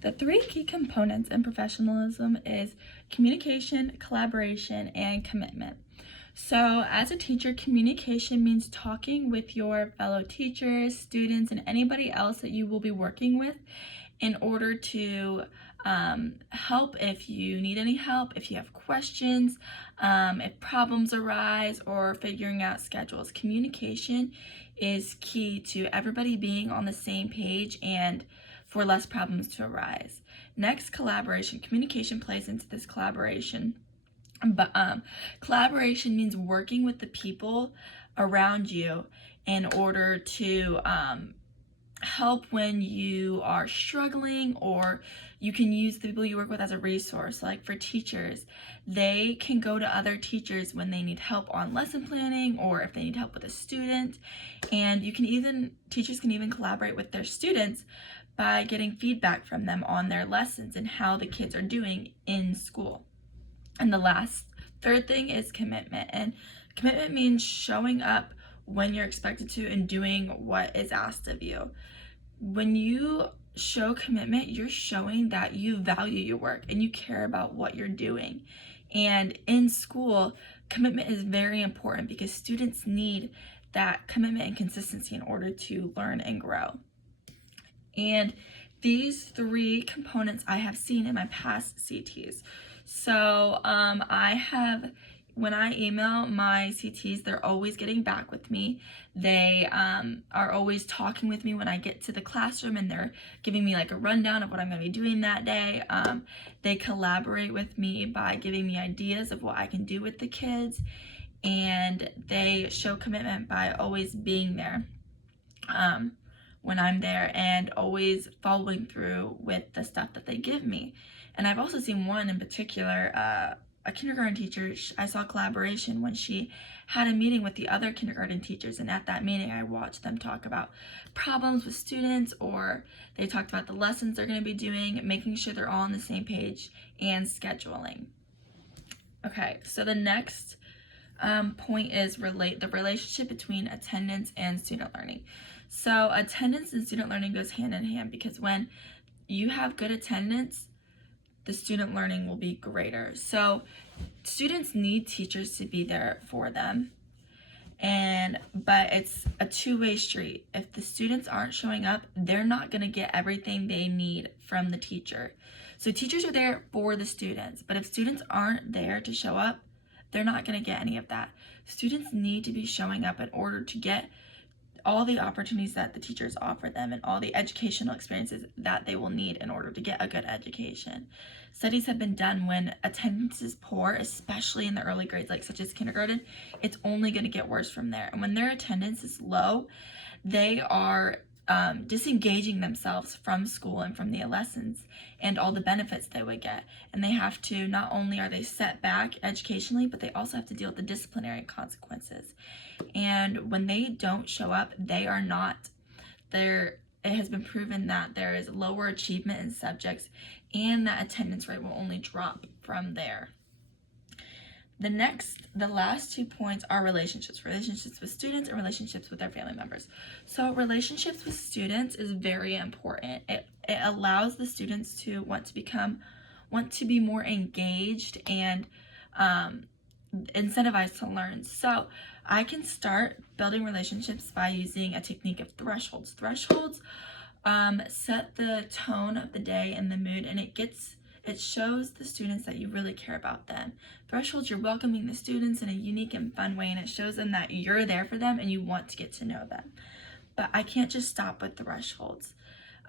The three key components in professionalism is communication, collaboration, and commitment. So, as a teacher, communication means talking with your fellow teachers, students, and anybody else that you will be working with in order to help if you need any help, if you have questions, if problems arise, or figuring out schedules. Communication is key to everybody being on the same page and for less problems to arise. Next, collaboration. Communication plays into this collaboration. But collaboration means working with the people around you in order to help when you are struggling, or you can use the people you work with as a resource. Like for teachers, they can go to other teachers when they need help on lesson planning or if they need help with a student. And teachers can even collaborate with their students by getting feedback from them on their lessons and how the kids are doing in school. And the third thing is commitment. And commitment means showing up when you're expected to and doing what is asked of you. When you show commitment, you're showing that you value your work and you care about what you're doing. And in school, commitment is very important because students need that commitment and consistency in order to learn and grow. And these three components I have seen in my past CTs. So when I email my CTs, they're always getting back with me. They are always talking with me when I get to the classroom, and they're giving me like a rundown of what I'm going to be doing that day. They collaborate with me by giving me ideas of what I can do with the kids, and they show commitment by always being there when I'm there and always following through with the stuff that they give me. And I've also seen one in particular, a kindergarten teacher. I saw collaboration when she had a meeting with the other kindergarten teachers, and at that meeting I watched them talk about problems with students, or they talked about the lessons they're going to be doing, making sure they're all on the same page, and scheduling. Okay, so the next point is the relationship between attendance and student learning. So attendance and student learning goes hand in hand, because when you have good attendance, the student learning will be greater. So students need teachers to be there for them, but it's a two-way street. If the students aren't showing up, they're not going to get everything they need from the teacher. So teachers are there for the students, but if students aren't there to show up, they're not going to get any of that. Students need to be showing up in order to get all the opportunities that the teachers offer them and all the educational experiences that they will need in order to get a good education. Studies have been done when attendance is poor, especially in the early grades, like such as kindergarten, it's only going to get worse from there. And when their attendance is low, they are disengaging themselves from school and from the lessons and all the benefits they would get. And they have to, not only are they set back educationally, but they also have to deal with the disciplinary consequences. And when they don't show up, they are not there. It has been proven that there is lower achievement in subjects, and that attendance rate will only drop from there. The last 2 points are relationships with students and relationships with their family members. So relationships with students is very important. It allows the students to want to be more engaged and incentivized to learn. So I can start building relationships by using a technique of thresholds. Thresholds set the tone of the day and the mood, and it shows the students that you really care about them. Thresholds, you're welcoming the students in a unique and fun way, and it shows them that you're there for them and you want to get to know them. But I can't just stop with thresholds.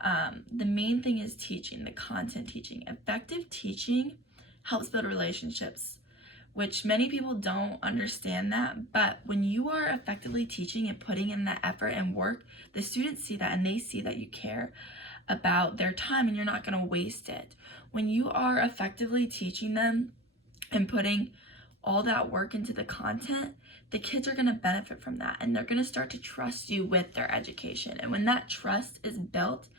The main thing is teaching, the content teaching. Effective teaching helps build relationships, which many people don't understand that. But when you are effectively teaching and putting in that effort and work, the students see that, and they see that you care about their time and you're not going to waste it. When you are effectively teaching them and putting all that work into the content, the kids are going to benefit from that, and they're going to start to trust you with their education. And when that trust is built,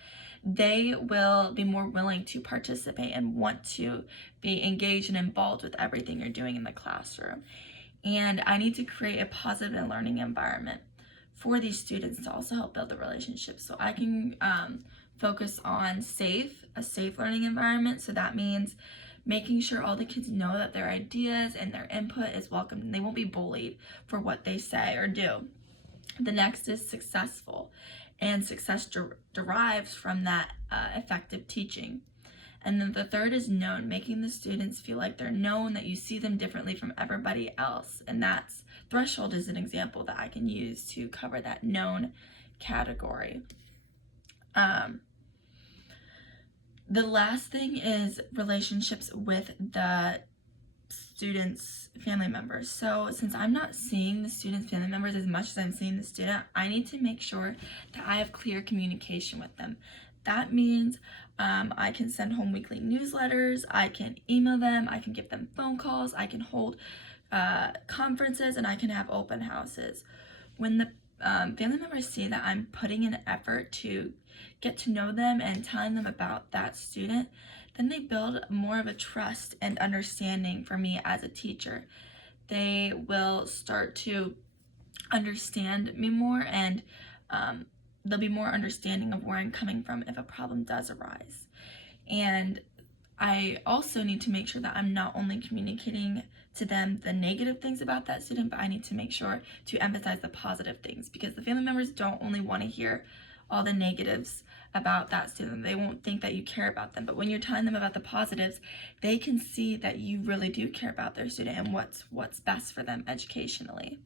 they will be more willing to participate and want to be engaged and involved with everything you're doing in the classroom. And I need to create a positive and learning environment for these students to also help build the relationship. So I can focus on safe, a safe learning environment. So that means making sure all the kids know that their ideas and their input is welcomed and they won't be bullied for what they say or do. The next is successful, and success derives from that effective teaching. And then the third is known, making the students feel like they're known, that you see them differently from everybody else. And that's threshold is an example that I can use to cover that known category. The last thing is relationships with the students' family members. So since I'm not seeing the students' family members as much as I'm seeing the student, I need to make sure that I have clear communication with them. That means I can send home weekly newsletters, I can email them, I can give them phone calls, I can hold conferences, and I can have open houses. When the family members see that I'm putting an effort to get to know them and telling them about that student, then they build more of a trust and understanding for me as a teacher. They will start to understand me more, and they'll be more understanding of where I'm coming from if a problem does arise. And I also need to make sure that I'm not only communicating to them the negative things about that student, but I need to make sure to emphasize the positive things, because the family members don't only want to hear all the negatives about that student. They won't think that you care about them, but when you're telling them about the positives, they can see that you really do care about their student and what's best for them educationally.